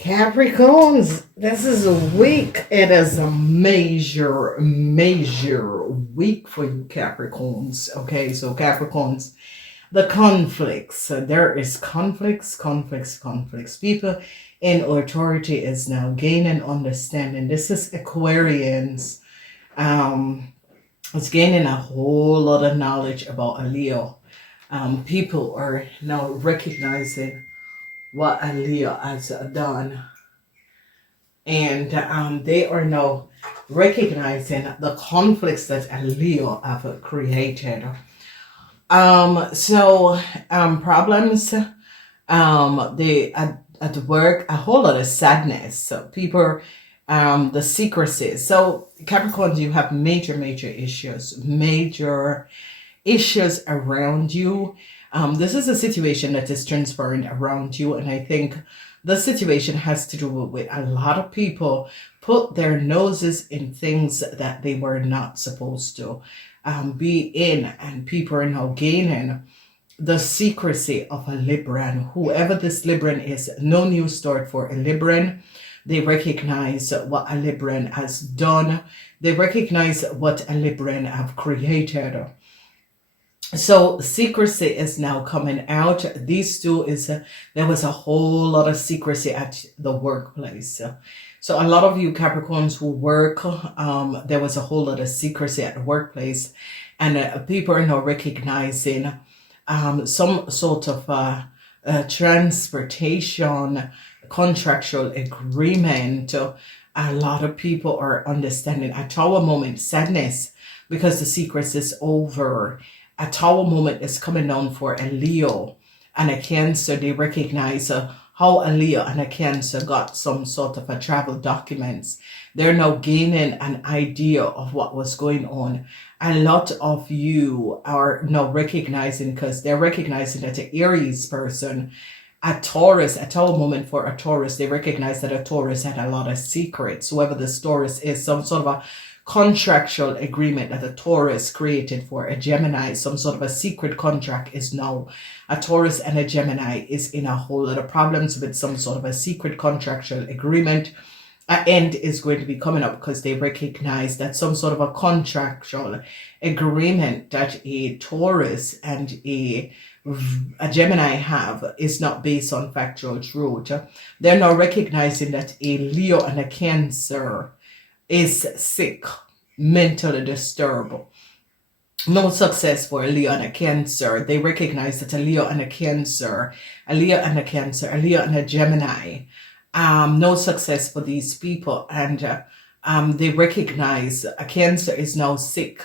Capricorns, this is a week. It is a major week for you Capricorns. Okay, so Capricorns, the conflicts. There is conflicts. People in authority is now gaining understanding. This is Aquarians. It's gaining a whole lot of knowledge about a Leo. People are now recognizing what a Leo has done, and they are now recognizing the conflicts that a Leo have created. Problems. They at work, a whole lot of sadness. So people, the secrecy. So Capricorns, you have major issues around you. This is a situation that is transparent around you, and I think the situation has to do with a lot of people put their noses in things that they were not supposed to be in, and people are now gaining the secrecy of a Libran. Whoever this Libran is, no new start for a Libran. They recognize what a Libran has done. They recognize what a Libran have created. So secrecy is now coming out. These two is there was a whole lot of secrecy at the workplace. So a lot of you Capricorns who work, there was a whole lot of secrecy at the workplace, and people are now recognizing some sort of transportation contractual agreement. A lot of people are understanding a tower moment sadness because the secrets is over. A tower moment is coming down for a Leo and a Cancer. They recognize how a Leo and a Cancer got some sort of a travel documents. They're now gaining an idea of what was going on. A lot of you are now recognizing, because they're recognizing that an Aries person, a Taurus, a tower moment for a Taurus, they recognize that a Taurus had a lot of secrets. Whoever this Taurus is, some sort of a contractual agreement that a Taurus created for a Gemini, some sort of a secret contract is now a Taurus, and a Gemini is in a whole lot of problems with some sort of a secret contractual agreement. An end is going to be coming up because they recognize that some sort of a contractual agreement that a Taurus and a Gemini have is not based on factual truth. They're now recognizing that a Leo and a Cancer is sick, mentally disturbed. No success for a Leo and a Cancer. They recognize that a Leo and a Cancer, a Leo and a Cancer, a Leo and a Gemini, no success for these people. And they recognize a Cancer is now sick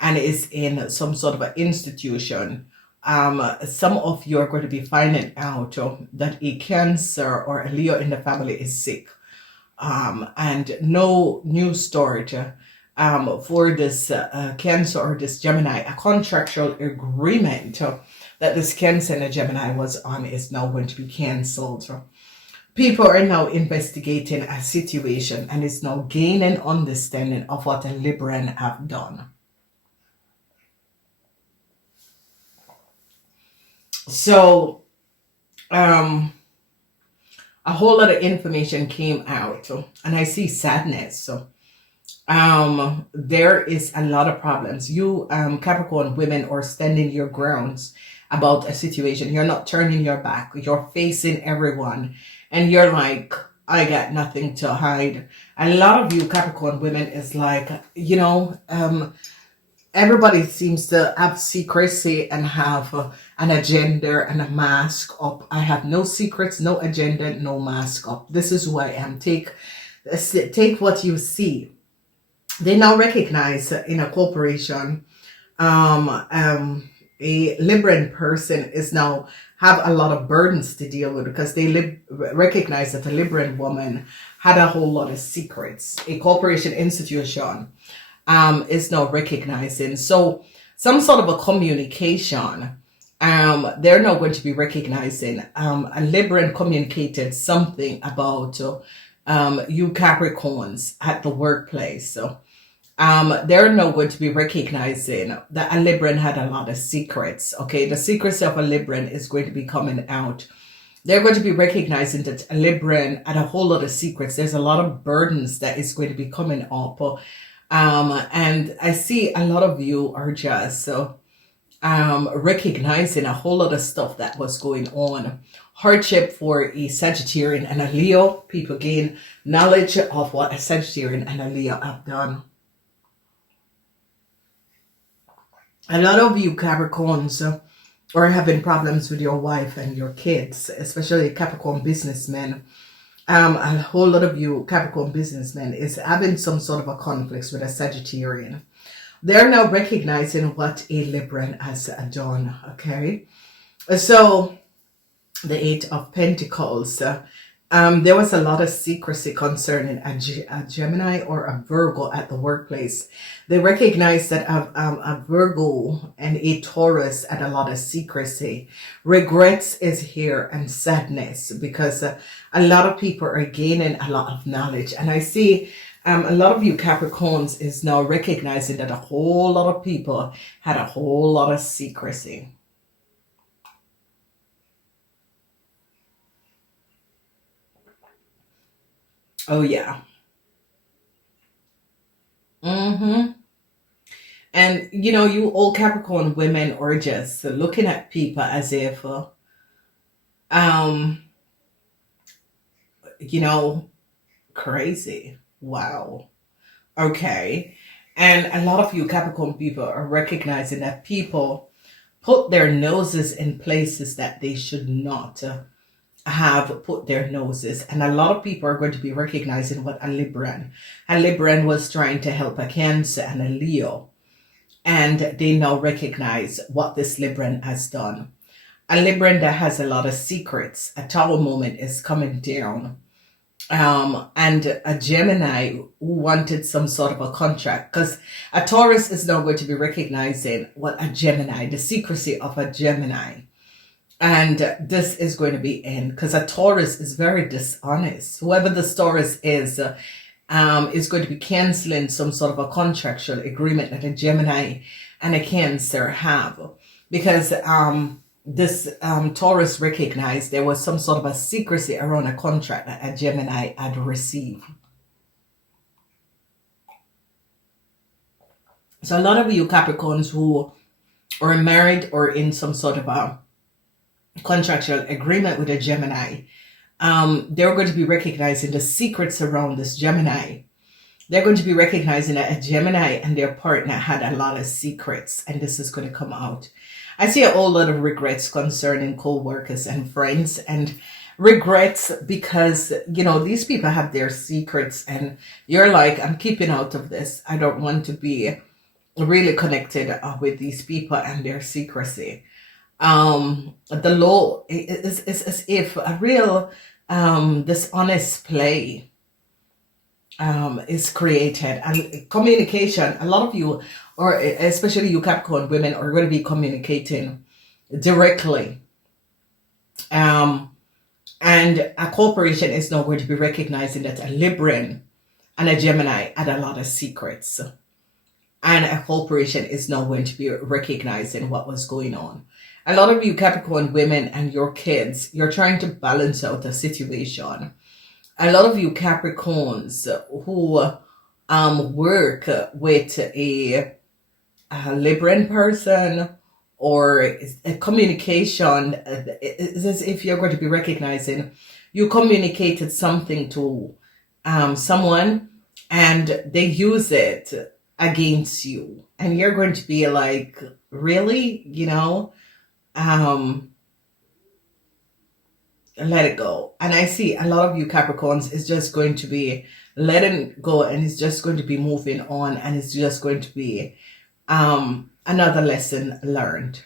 and is in some sort of an institution. Some of you are going to be finding out that a Cancer or a Leo in the family is sick. And no new start for this Cancer or this Gemini. A contractual agreement that this Cancer and a Gemini was on is now going to be cancelled. People are now investigating a situation and is now gaining understanding of what a Libran have done. So, a whole lot of information came out, and I see sadness. So, there is a lot of problems. You, Capricorn women, are standing your grounds about a situation. You're not turning your back. You're facing everyone, and you're like, I got nothing to hide. A lot of you Capricorn women is like, everybody seems to have secrecy and have an agenda and a mask up. I have no secrets, no agenda, no mask up. This is who I am. Take what you see. They now recognize in a corporation, a Libran person is now have a lot of burdens to deal with because they recognize that a Libran woman had a whole lot of secrets. A corporation institution is now recognizing. So some sort of a communication, they're now going to be recognizing a Libran communicated something about you Capricorns at the workplace. So they're now going to be recognizing that a Libran had a lot of secrets. Okay, the secrets of a Libran is going to be coming out. They're going to be recognizing that a Libran and a whole lot of secrets. There's a lot of burdens that is going to be coming up. And I see a lot of you are just recognizing a whole lot of stuff that was going on. Hardship for a Sagittarian and a Leo. People gain knowledge of what a Sagittarian and a Leo have done. A lot of you Capricorns are having problems with your wife and your kids, especially Capricorn businessmen. A whole lot of you Capricorn businessmen is having some sort of a conflict with a Sagittarian. They're now recognizing what a Libran has done, okay? So, the Eight of Pentacles. There was a lot of secrecy concerning a Gemini or a Virgo at the workplace. They recognize that a Virgo and a Taurus had a lot of secrecy. Regrets is here and sadness because a lot of people are gaining a lot of knowledge. And I see a lot of you Capricorns is now recognizing that a whole lot of people had a whole lot of secrecy. Oh, yeah. And, you know, you all Capricorn women are just looking at people as if, um, you know, crazy. Wow. Okay. And a lot of you Capricorn people are recognizing that people put their noses in places that they should not have put their noses. And a lot of people are going to be recognizing what a Libran was trying to help a Cancer and a Leo. And they now recognize what this Libran has done. A Libran that has a lot of secrets. A Tower moment is coming down. And a Gemini who wanted some sort of a contract, because a Taurus is now going to be recognizing what a Gemini, the secrecy of a Gemini. And this is going to be in, because a Taurus is very dishonest. Whoever this Taurus is going to be canceling some sort of a contractual agreement that a Gemini and a Cancer have. Because this Taurus recognized there was some sort of a secrecy around a contract that a Gemini had received. So a lot of you Capricorns who are married or in some sort of a contractual agreement with a Gemini, they're going to be recognizing the secrets around this Gemini. They're going to be recognizing that a Gemini and their partner had a lot of secrets, and this is going to come out. I see a whole lot of regrets concerning co-workers and friends, and regrets because, you know, these people have their secrets and you're like, I'm keeping out of this. I don't want to be really connected with these people and their secrecy. The law is as if a real dishonest play is created, and communication. A lot of you, or especially you Capricorn women, are going to be communicating directly. And a corporation is now going to be recognizing that a Libran and a Gemini had a lot of secrets. And a corporation is now going to be recognizing what was going on. A lot of you Capricorn women and your kids, you're trying to balance out the situation. A lot of you Capricorns who work with a Libran person or a communication, it's as if you're going to be recognizing you communicated something to someone and they use it against you. And you're going to be like, really? You know? Let it go. And I see a lot of you Capricorns is just going to be letting go, and it's just going to be moving on, and it's just going to be another lesson learned.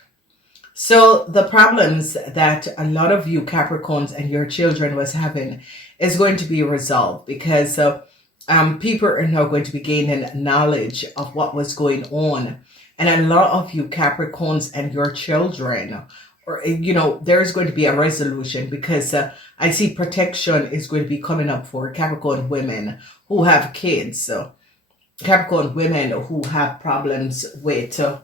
So the problems that a lot of you Capricorns and your children was having is going to be resolved, because people are now going to be gaining knowledge of what was going on. And a lot of you Capricorns and your children, or, you know, there's going to be a resolution, because I see protection is going to be coming up for Capricorn women who have kids. So Capricorn women who have problems with your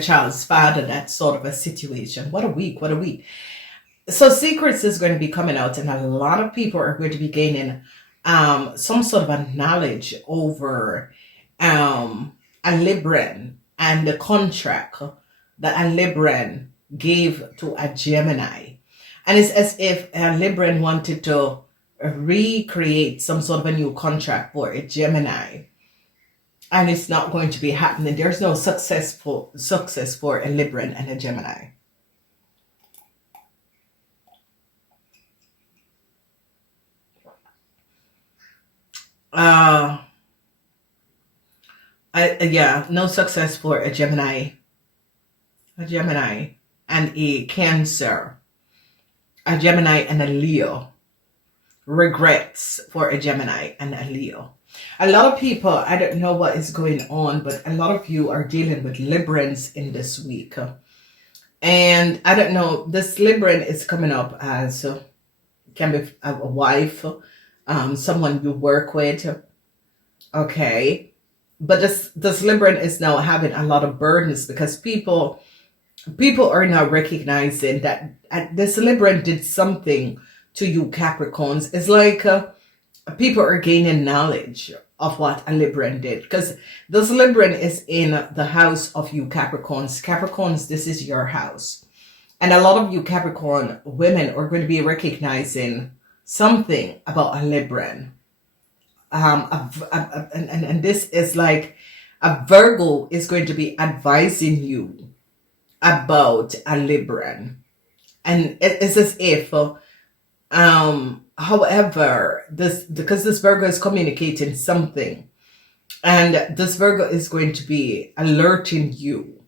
child's father, that sort of a situation. What a week, what a week. So secrets is going to be coming out, and a lot of people are going to be gaining some sort of a knowledge over a Libran and the contract that a Libran gave to a Gemini. And it's as if a Libran wanted to recreate some sort of a new contract for a Gemini. And it's not going to be happening. There's no success for a Libran and a Gemini. Yeah, no success for a Gemini and a Cancer, a Gemini and a Leo. Regrets for a Gemini and a Leo. A lot of people, I don't know what is going on, but a lot of you are dealing with Librans in this week. And I don't know, this Libran is coming up as can be a wife, someone you work with. Okay. But this Libran is now having a lot of burdens because people are now recognizing that this Libran did something to you Capricorns. It's like people are gaining knowledge of what a Libran did, because this Libran is in the house of you Capricorns. Capricorns, this is your house. And a lot of you Capricorn women are going to be recognizing something about a Libran. And this is like a Virgo is going to be advising you about a Libran. And it's as if, however, because this Virgo is communicating something, and this Virgo is going to be alerting you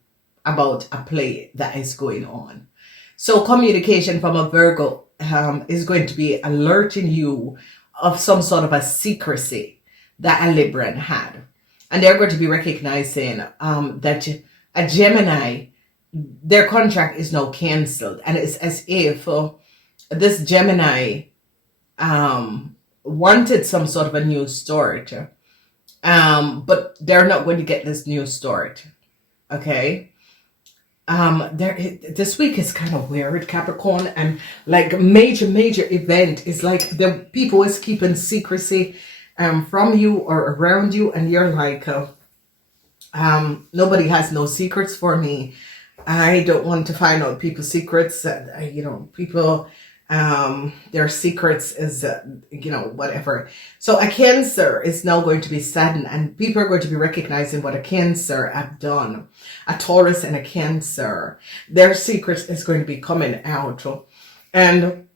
about a play that is going on. So communication from a Virgo is going to be alerting you of some sort of a secrecy that a Libran had. And they're going to be recognizing that a Gemini, their contract is now canceled. And it's as if this Gemini wanted some sort of a new start. But they're not going to get this new start. Okay? This week is kind of weird, Capricorn, and like major event is like the people is keeping secrecy from you or around you, and you're like nobody has no secrets for me. I don't want to find out people's secrets. People their secrets is whatever. So a Cancer is now going to be saddened, and people are going to be recognizing what a Cancer have done. A Taurus and a Cancer, their secrets is going to be coming out, and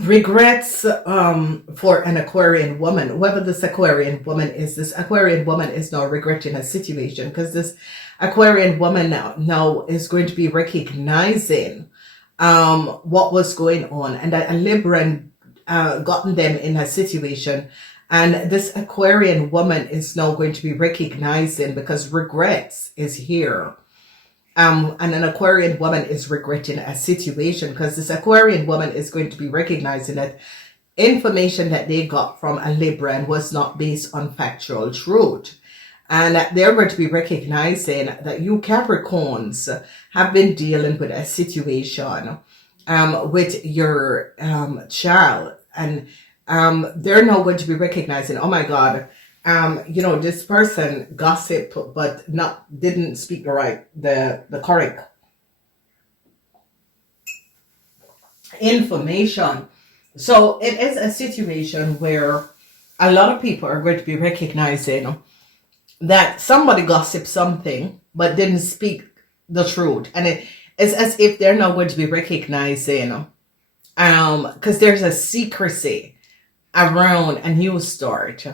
regrets for an Aquarian woman. Whoever this Aquarian woman is now regretting a situation, because this Aquarian woman now is going to be recognizing what was going on, and that a Libran gotten them in a situation, and this Aquarian woman is now going to be recognizing, because regrets is here, and an Aquarian woman is regretting a situation, because this Aquarian woman is going to be recognizing that information that they got from a Libran was not based on factual truth. And they're going to be recognizing that you Capricorns have been dealing with a situation with your child. And they're now going to be recognizing, oh my God, this person gossip, but didn't speak the correct information. So it is a situation where a lot of people are going to be recognizing that somebody gossiped something but didn't speak the truth, and it is as if they're not going to be recognizing because there's a secrecy around a new start.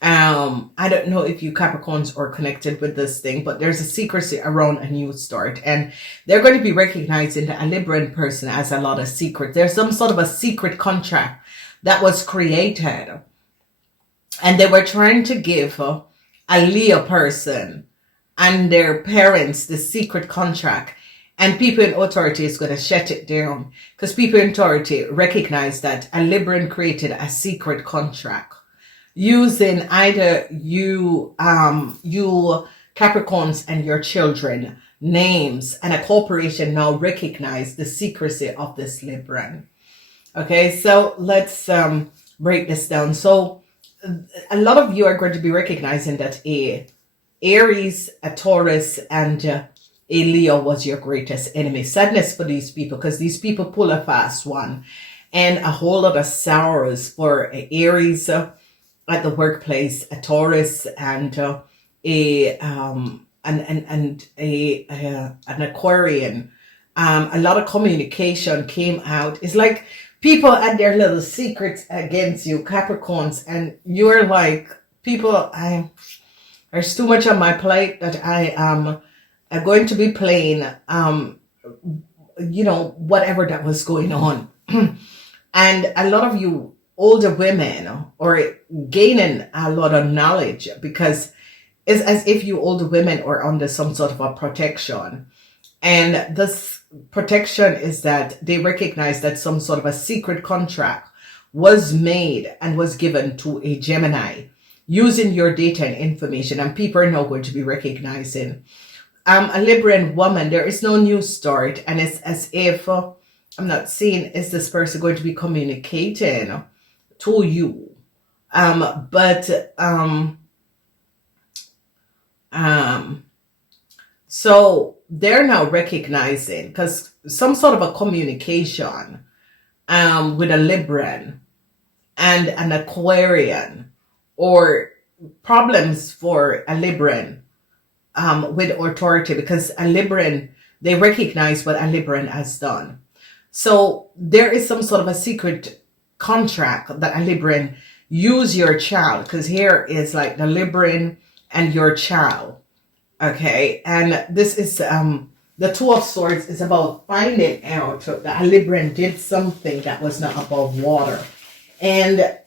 I don't know if you Capricorns are connected with this thing, but there's a secrecy around a new start, and they're going to be recognizing that a Libran person has a lot of secret. There's some sort of a secret contract that was created, and they were trying to give a Leo person and their parents the secret contract, and people in authority is going to shut it down, because people in authority recognize that a Libran created a secret contract using either you Capricorns and your children names, and a corporation now recognize the secrecy of this Libran. Okay, so let's break this down. So a lot of you are going to be recognizing that a Aries, a Taurus, and a Leo was your greatest enemy. Sadness for these people, because these people pull a fast one, and a whole lot of sorrows for a Aries at the workplace, a Taurus, and an Aquarian. A lot of communication came out. It's like people had their little secrets against you, Capricorns, and you're like, people, there's too much on my plate that I am going to be playing, whatever that was going on. And a lot of you older women are gaining a lot of knowledge, because it's as if you older women are under some sort of a protection. And this protection is that they recognize that some sort of a secret contract was made and was given to a Gemini using your data and information, and people are now going to be recognizing. A Libran woman, there is no new start, and it's as if I'm not seeing is this person going to be communicating to you, so they're now recognizing, because some sort of a communication with a Libran and an Aquarian, or problems for a Libran with authority, because a Libran, they recognize what a Libran has done. So there is some sort of a secret contract that a Libran use your child, because here is like the Libran and your child. Okay, and this is the Two of Swords is about finding out that a Libran did something that was not above water, and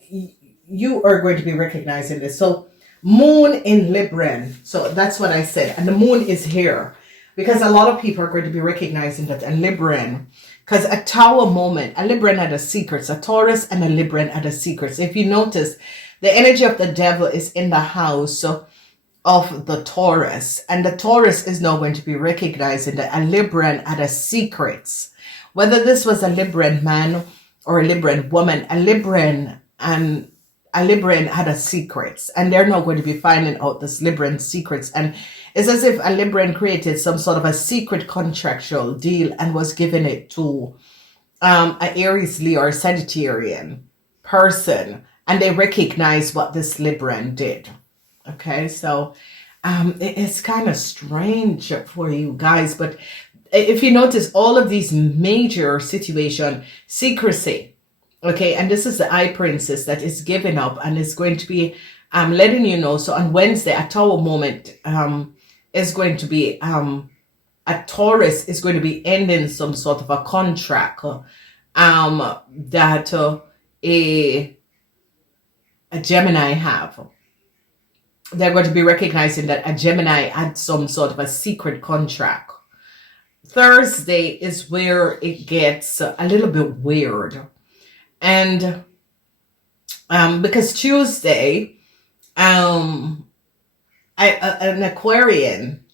you are going to be recognizing this. So moon in Libran, so that's what I said, and the moon is here because a lot of people are going to be recognizing that a Libran, because a Tower moment, a Libran had a secrets, a Taurus and a Libran had a secrets. If you notice, the energy of the devil is in the house of the Taurus, and the Taurus is now going to be recognizing that a Libran had a secrets. Whether this was a Libran man or a Libran woman, a Libran had a secrets, and they're now going to be finding out this Libran secrets. And it's as if a Libran created some sort of a secret contractual deal and was giving it to an Aries, Leo, or Sagittarian person, and they recognize what this Libran did. Okay, so it's kind of strange for you guys, but if you notice, all of these major situation, secrecy, okay, and this is the Eye Princess that is giving up and is going to be letting you know. So on Wednesday, a Tower moment is going to be a Taurus is going to be ending some sort of a contract that a Gemini have. They're going to be recognizing that a Gemini had some sort of a secret contract. Thursday is where it gets a little bit weird. And because Tuesday, an Aquarian,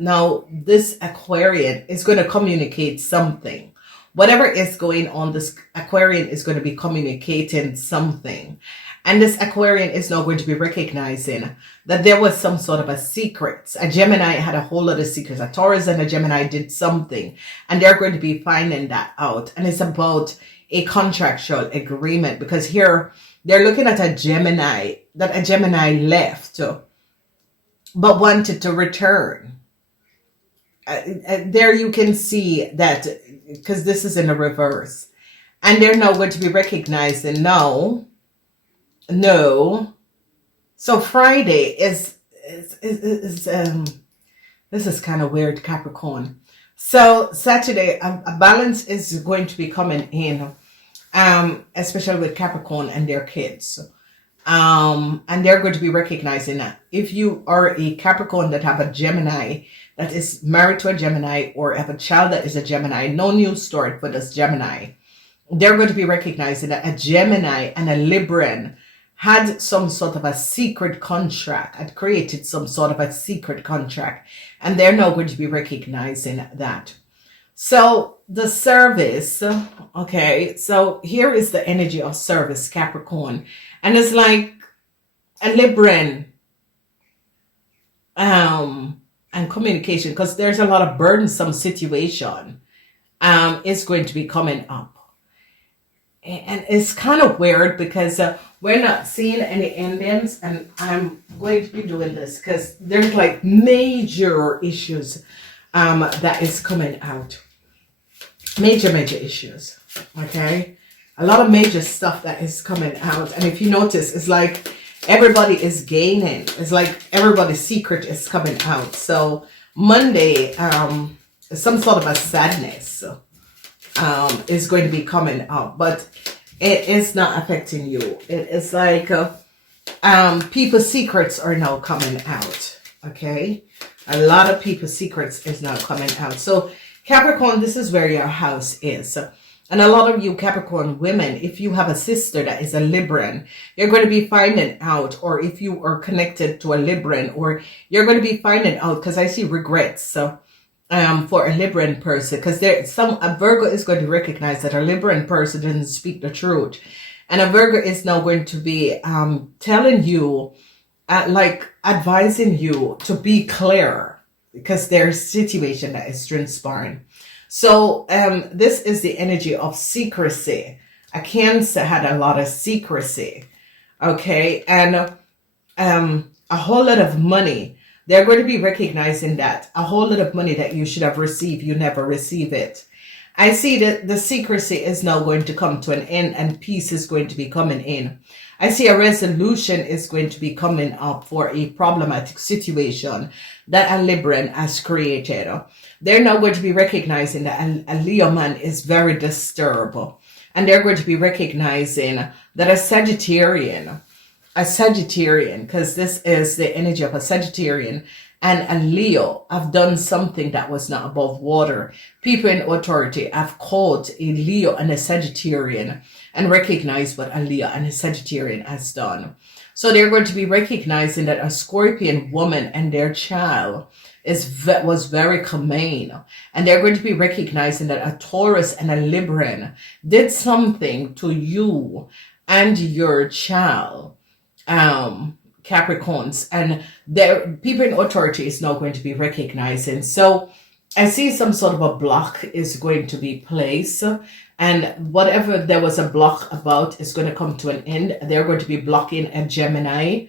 now this Aquarian is going to communicate something. Whatever is going on, this Aquarian is going to be communicating something. And this Aquarian is now going to be recognizing that there was some sort of a secret. A Gemini had a whole lot of secrets. A Taurus and a Gemini did something. And they're going to be finding that out. And it's about a contractual agreement. Because here, they're looking at a Gemini, that a Gemini left, but wanted to return. There you can see that, because this is in the reverse. And they're now going to be recognizing, no. So Friday is this is kind of weird, Capricorn. So Saturday, a balance is going to be coming in, especially with Capricorn and their kids. And they're going to be recognizing that if you are a Capricorn that have a Gemini that is married to a Gemini, or have a child that is a Gemini, no news story for this Gemini. They're going to be recognizing that a Gemini and a Libran had some sort of a secret contract, had created some sort of a secret contract, and they're now going to be recognizing that. So the service, okay, so here is the energy of service, Capricorn, and it's like a Libran, and communication, because there's a lot of burdensome situation is going to be coming up. And it's kind of weird because we're not seeing any endings, and I'm going to be doing this because there's like major issues that is coming out. Major issues, okay? A lot of major stuff that is coming out. And if you notice, it's like everybody is gaining. It's like everybody's secret is coming out. So Monday, some sort of a sadness is going to be coming up, but it is not affecting you. It is like people's secrets are now coming out, okay? A lot of people's secrets is now coming out. So Capricorn, this is where your house is. And a lot of you Capricorn women, if you have a sister that is a Libran, you're going to be finding out, or if you are connected to a Libran, or you're going to be finding out, because I see regrets for a Libran person, because a Virgo is going to recognize that a Libran person didn't speak the truth. And a Virgo is now going to be telling you, like advising you to be clear, because there's a situation that is transpiring. So this is the energy of secrecy. A Cancer had a lot of secrecy, okay? And a whole lot of money. They're going to be recognizing that. A whole lot of money that you should have received, you never receive it. I see that the secrecy is now going to come to an end, and peace is going to be coming in. I see a resolution is going to be coming up for a problematic situation that a Libran has created. They're now going to be recognizing that a Leo man is very disturbed. And they're going to be recognizing that a Sagittarian, because this is the energy of a Sagittarian, and a Leo have done something that was not above water. People in authority have caught a Leo and a Sagittarian and recognized what a Leo and a Sagittarian has done. So they're going to be recognizing that a Scorpion woman and their child was very common. And they're going to be recognizing that a Taurus and a Libran did something to you and your child. Capricorns, and their people in authority is now going to be recognizing. So I see some sort of a block is going to be placed, and whatever there was a block about is going to come to an end. They're going to be blocking a Gemini,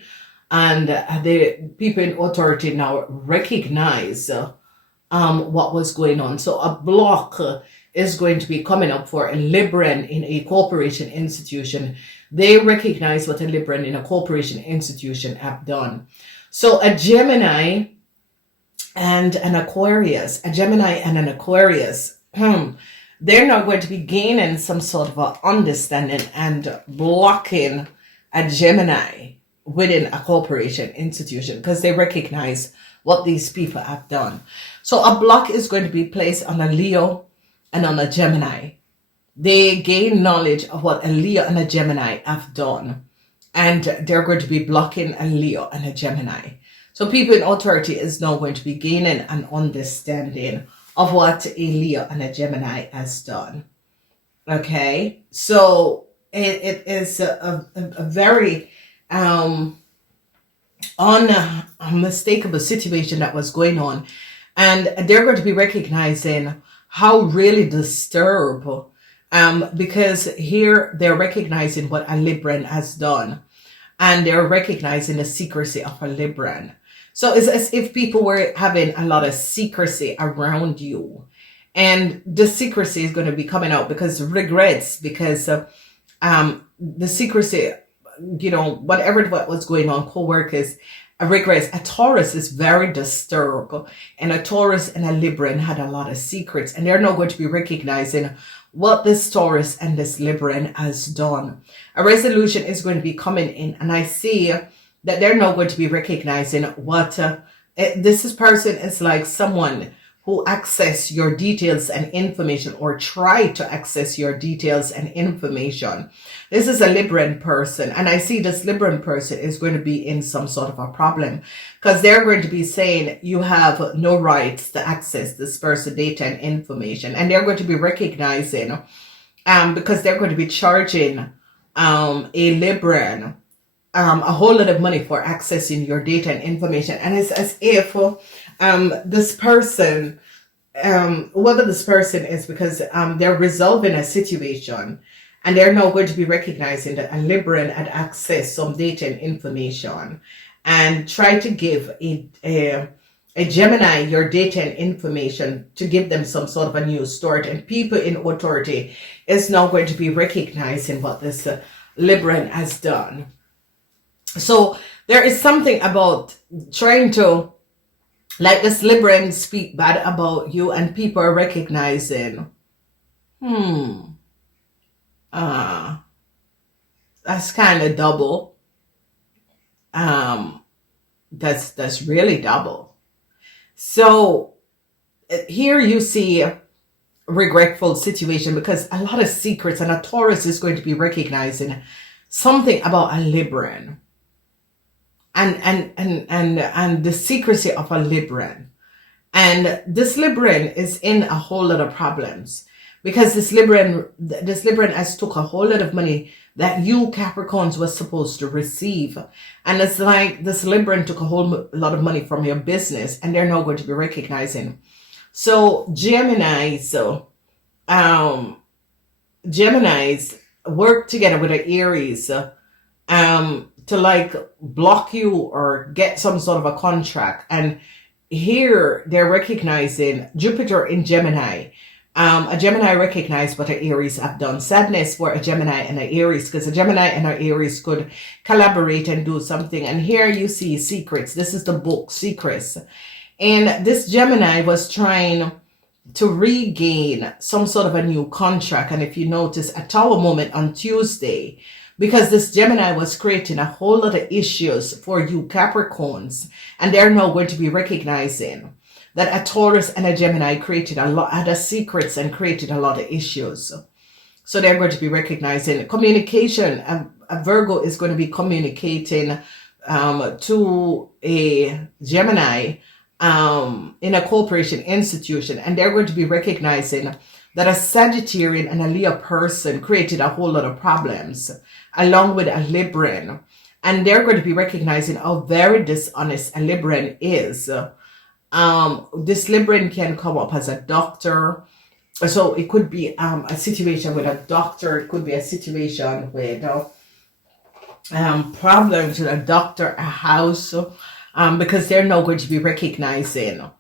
and the people in authority now recognize what was going on. So a block is going to be coming up for a Libran in a corporation institution. They recognize what a Libran in a corporation institution have done. So a Gemini and an Aquarius, they're now going to be gaining some sort of a understanding and blocking a Gemini within a corporation institution, because they recognize what these people have done. So a block is going to be placed on a Leo and on a Gemini. They gain knowledge of what a Leo and a Gemini have done, and they're going to be blocking a Leo and a Gemini. So people in authority is now going to be gaining an understanding of what a Leo and a Gemini has done. Okay, so it is a very unmistakable situation that was going on, and they're going to be recognizing how really disturbed. Because here they're recognizing what a Libran has done, and they're recognizing the secrecy of a Libran. So it's as if people were having a lot of secrecy around you, and the secrecy is going to be coming out because regrets, because the secrecy, whatever what was going on, co-workers, regrets. A Taurus is very disturbed, and a Taurus and a Libran had a lot of secrets, and they're now going to be recognizing what this Taurus and this Libran has done. A resolution is going to be coming in, and I see that they're now going to be recognizing what this person is like, someone who access your details and information or try to access your details and information. This is a Libran person, and I see this Libran person is going to be in some sort of a problem because they're going to be saying you have no rights to access this person data and information, and they're going to be recognizing because they're going to be charging a Libran a whole lot of money for accessing your data and information. And it's as if this person, whether this person is because they're resolving a situation and they're now going to be recognizing that a Libran had accessed some data and information and try to give a Gemini your data and information to give them some sort of a news story, and people in authority is now going to be recognizing what this Libran has done. So there is something about trying to, like this Libran speak bad about you, and people are recognizing, that's kind of double. That's really double. So here you see a regretful situation because a lot of secrets, and a Taurus is going to be recognizing something about a Libran. And the secrecy of a Libran. And this Libran is in a whole lot of problems because this Libran has took a whole lot of money that you Capricorns was supposed to receive. And it's like this Libran took a whole lot of money from your business, and they're now going to be recognizing. So Geminis work together with the Aries to like block you or get some sort of a contract. And here they're recognizing Jupiter in Gemini. A Gemini recognized what a Aries have done. Sadness for a Gemini and an Aries, because a Gemini and an Aries could collaborate and do something. And here you see secrets. This is the book, Secrets. And this Gemini was trying to regain some sort of a new contract. And if you notice, a Tower moment on Tuesday, because this Gemini was creating a whole lot of issues for you Capricorns, and they're now going to be recognizing that a Taurus and a Gemini created a lot of secrets and created a lot of issues. So they're going to be recognizing communication. A Virgo is going to be communicating to a Gemini in a corporation institution, and they're going to be recognizing that a Sagittarian and a Leo person created a whole lot of problems along with a Libran, and they're going to be recognizing how very dishonest a Libran is. This Libran can come up as a doctor, so it could be a situation with a doctor, it could be a situation with problems with a doctor, a house, because they're now going to be recognizing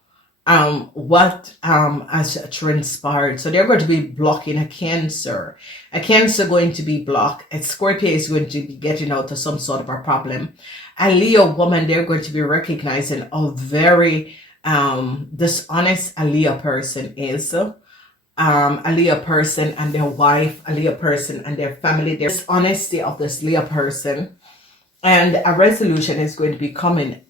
what has transpired. So they're going to be blocking a Cancer. A Cancer going to be blocked. A Scorpio is going to be getting out of some sort of a problem. A Leo woman, they're going to be recognizing a very dishonest a Leo person is. A Leo person and their wife, a Leo person and their family. There's honesty of this Leo person. And a resolution is going to be coming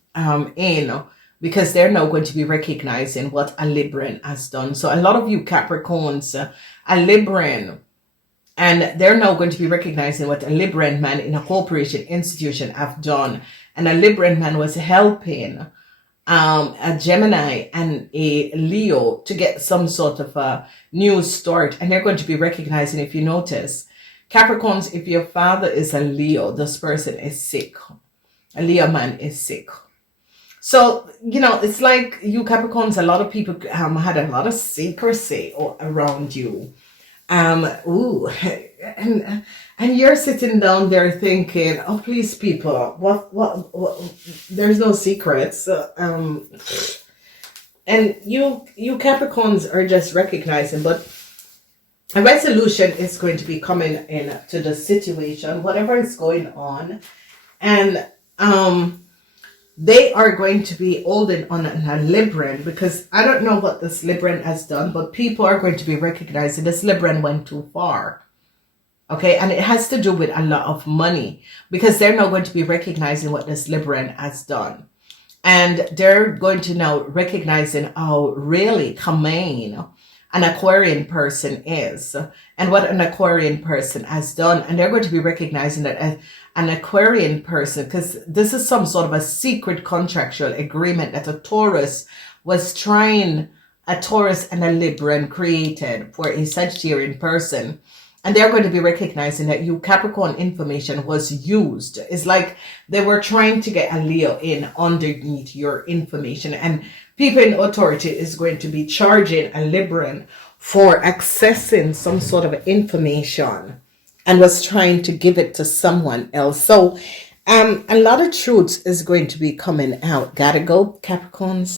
in, because they're now going to be recognizing what a Libran has done. So a lot of you Capricorns, a Libran, and they're now going to be recognizing what a Libran man in a corporation institution have done. And a Libran man was helping a Gemini and a Leo to get some sort of a new start. And they're going to be recognizing, if you notice, Capricorns, if your father is a Leo, this person is sick. A Leo man is sick. So, you know, it's like you Capricorns, a lot of people had a lot of secrecy around you. And you're sitting down there thinking, oh, please, people, what, there's no secrets. And you Capricorns are just recognizing, but a resolution is going to be coming in to the situation, whatever is going on. And, they are going to be holding on a Libran, because I don't know what this Libran has done, but people are going to be recognizing this Libran went too far. Okay, and it has to do with a lot of money, because they're not going to be recognizing what this Libran has done. And they're going to now recognizing how really humane an Aquarian person is and what an Aquarian person has done. And they're going to be recognizing that an Aquarian person, because this is some sort of a secret contractual agreement that a Taurus and a Libran created for a Sagittarian person. And they're going to be recognizing that you Capricorn information was used. It's like they were trying to get a Leo in underneath your information. And people in authority is going to be charging a Libran for accessing some sort of information and was trying to give it to someone else. So a lot of truths is going to be coming out. Gotta go, Capricorns.